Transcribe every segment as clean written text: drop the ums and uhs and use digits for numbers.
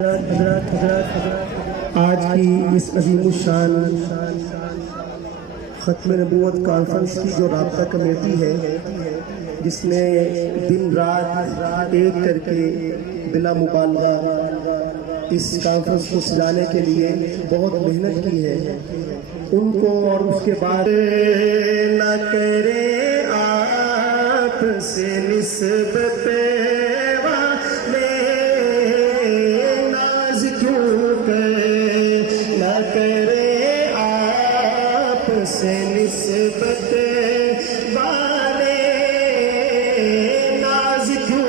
آج کی اس عظیم الشان ختم نبوت کانفرنس کی جو رابطہ کمیٹی ہے، جس نے دن رات ایک کر کے بلا مبالغہ اس کانفرنس کو سجانے کے لیے بہت محنت کی ہے، ان کو اور اس کے بعد نہ کرے آپ سے نسبت سے نسبت والے ناز کیوں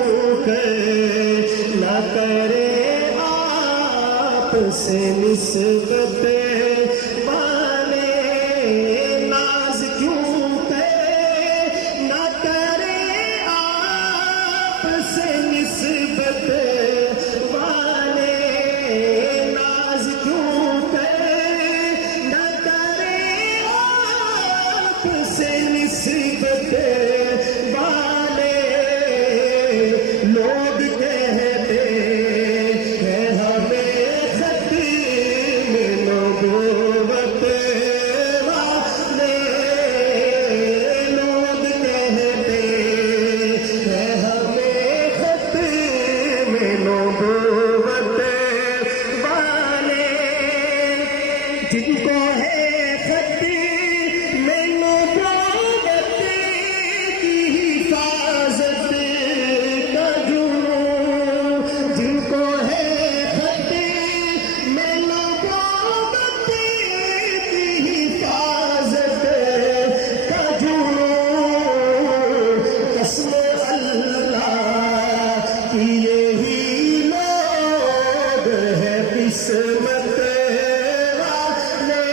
نہ کرے آپ سے نسبت والے ناز کیوں نہ کرے آپ سے نسبت والے ناز کیوں سے نسبت والے لوگ کہتے ہیں ہمیں ختم نبوت والے، لوگ کہتے ہیں ہمیں ختم نبوت والے، جن کو ہے ختم قسمت والے،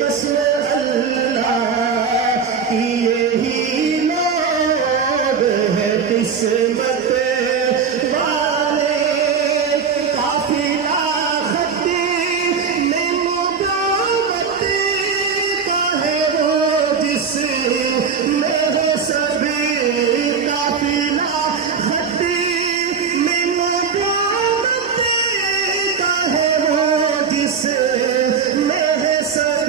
قسم اللہ کی یہی لوگ ہے قسمت والے، قافلہ ختم نبوت کا ہے وہ جس میں ہے سب، قافلہ ختم نبوت میں ہے سب،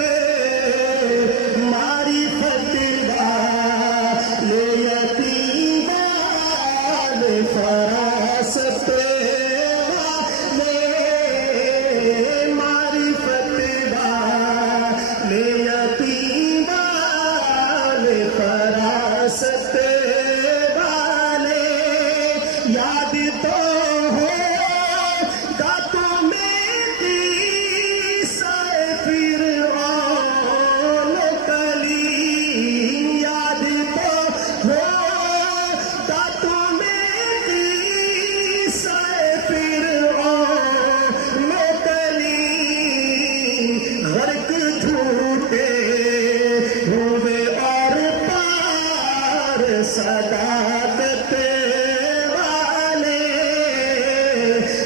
معرفت والے یقین والے فراست والے، معرفت والے یقین والے فراست والے، یاد تو ہوگا تمہیں صداقت والے،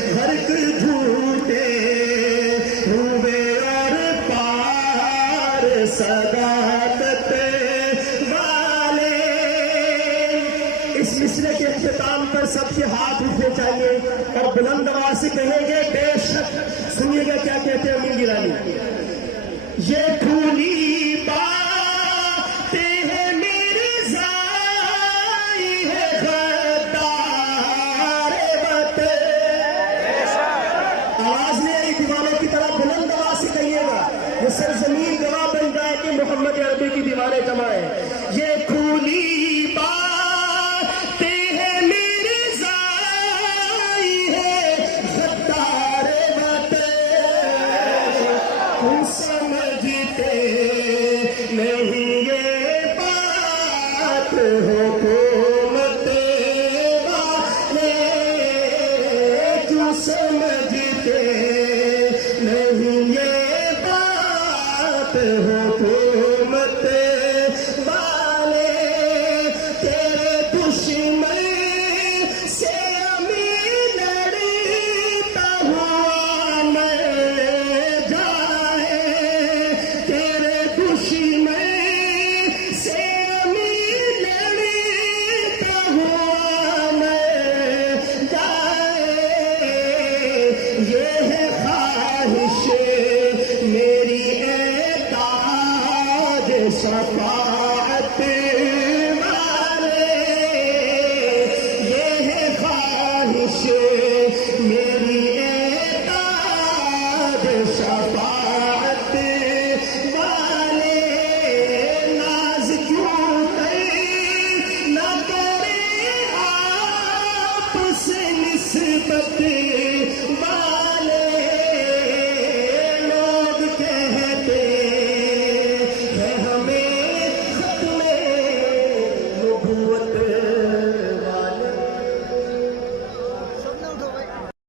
غرق جھوٹے ہوئے اور پار صداقت والے۔ اس مصرعے کے اختتام پر سب کے ہاتھ اٹھنے چاہیے اور بلند آواز سے کہیں گے بے شک۔ سنیے گا کیا کہتے ہیں امین گیلانی، یہ کھولی